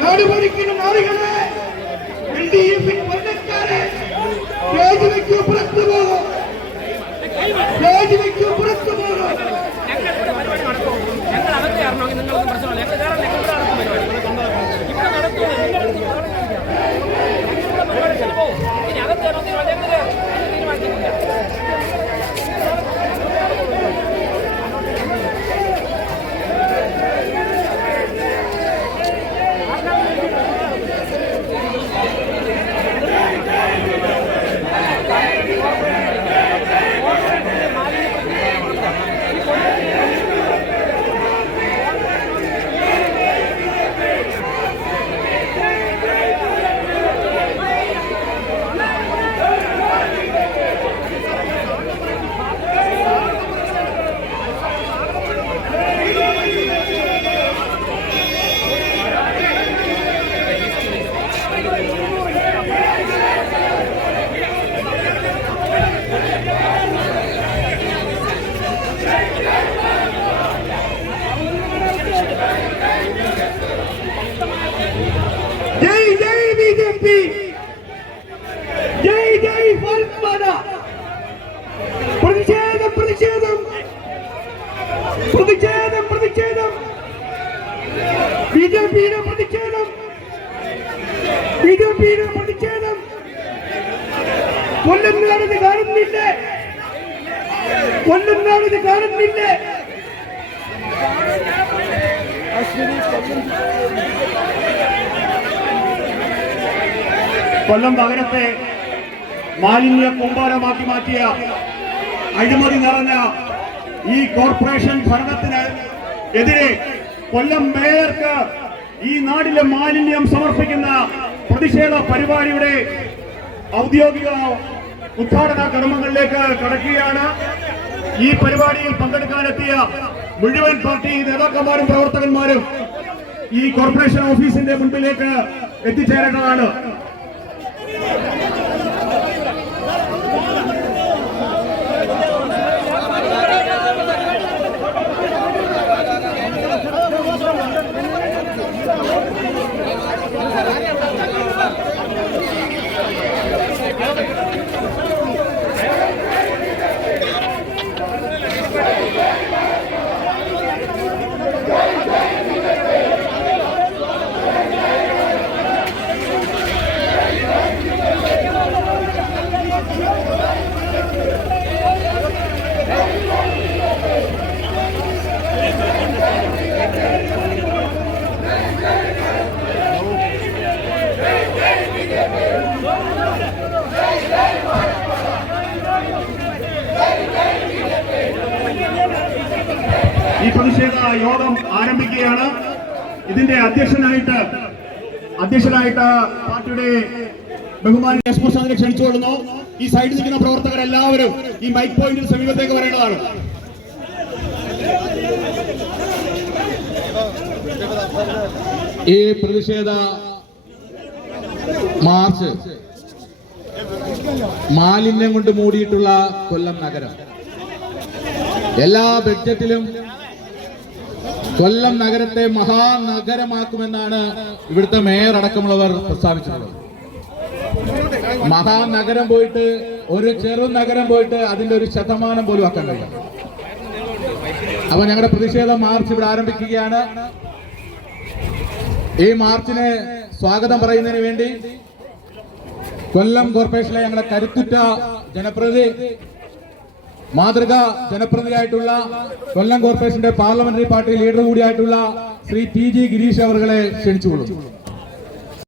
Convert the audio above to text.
നാടുഭരിക്കുന്ന നാടുകളെ LDF കൊല്ലക്കാരെ രാജിവെക്കൂ, പുറത്തു പോകും, രാജിവെക്കൂ, പുറത്തു പോകും. പ്രതിഷേധം പ്രതിഷേധം പ്രതിഷേധം പ്രതിഷേധം ബിജെപിയുടെ പ്രതിഷേധം ബിജെപിയുടെ പ്രതിഷേധം. കൊല്ലുന്നതാണിത് കാണുന്നില്ലേ? കൊല്ലുന്നതാണിത് കാണുന്നില്ലേ? കൊല്ലം നഗരത്തെ മാലിന്യ കൂമ്പാരമാക്കി മാറ്റിയ അഴിമതി നിറഞ്ഞ ഈ കോർപ്പറേഷൻ ഭരണത്തിന് എതിരെ കൊല്ലം മേയർക്ക് ഈ നാടിലെ മാലിന്യം സമർപ്പിക്കുന്ന പ്രതിഷേധ പരിപാടിയുടെ ഔദ്യോഗിക ഉദ്ഘാടന കർമ്മങ്ങളിലേക്ക് കടക്കുകയാണ്. ഈ പരിപാടിയിൽ പങ്കെടുക്കാനെത്തിയ മുഴുവൻ പാർട്ടി നേതാക്കന്മാരും പ്രവർത്തകന്മാരും ഈ കോർപ്പറേഷൻ ഓഫീസിന്റെ മുൻപിലേക്ക് എത്തിച്ചേരേണ്ടതാണ്. ഈ പ്രതിഷേധ യോഗം ആരംഭിക്കുകയാണ്. ഇതിന്റെ അധ്യക്ഷനായിട്ട് പാർട്ടിയുടെ ബഹുമാനി എസ്പോസാദിനെ ക്ഷണിച്ചുകൊള്ളുന്നു. ഈ സൈഡിൽ നിൽക്കുന്ന പ്രവർത്തകരെല്ലാവരും ഈ മൈക്ക് പോയിന്റിന് സമീപത്തേക്ക് വരേണ്ടതാണ്. ഈ പ്രതിഷേധ മാർച്ച് മാലിന്യം കൊണ്ട് മൂടിയിട്ടുള്ള കൊല്ലം നഗരം, എല്ലാ ബഡ്ജറ്റിലും കൊല്ലം നഗരത്തെ മഹാനഗരമാക്കുമെന്നാണ് ഇവിടുത്തെ മേയർ അടക്കമുള്ളവർ പ്രസ്താവിച്ചിട്ടുള്ളത്. മഹാനഗരം പോയിട്ട് ഒരു ചെറു നഗരം പോയിട്ട് അതിന്റെ 1% പോലും ആക്കാൻ കഴിയും. അപ്പൊ ഞങ്ങളുടെ പ്രതിഷേധ മാർച്ച് ഇവിടെ ആരംഭിക്കുകയാണ്. ഈ മാർച്ചിന് സ്വാഗതം പറയുന്നതിന് വേണ്ടി കൊല്ലം കോർപ്പറേഷനിലെ ഞങ്ങളുടെ കരുത്തുറ്റ ജനപ്രതിനിധി, മാതൃകാ ജനപ്രതിനിധിയായിട്ടുള്ള കൊല്ലം കോർപ്പറേഷന്റെ പാർലമെന്ററി പാർട്ടി ലീഡർ കൂടിയായിട്ടുള്ള ശ്രീ TG ഗിരീഷ് അവരെ ക്ഷണിച്ചുകൊള്ളുന്നു.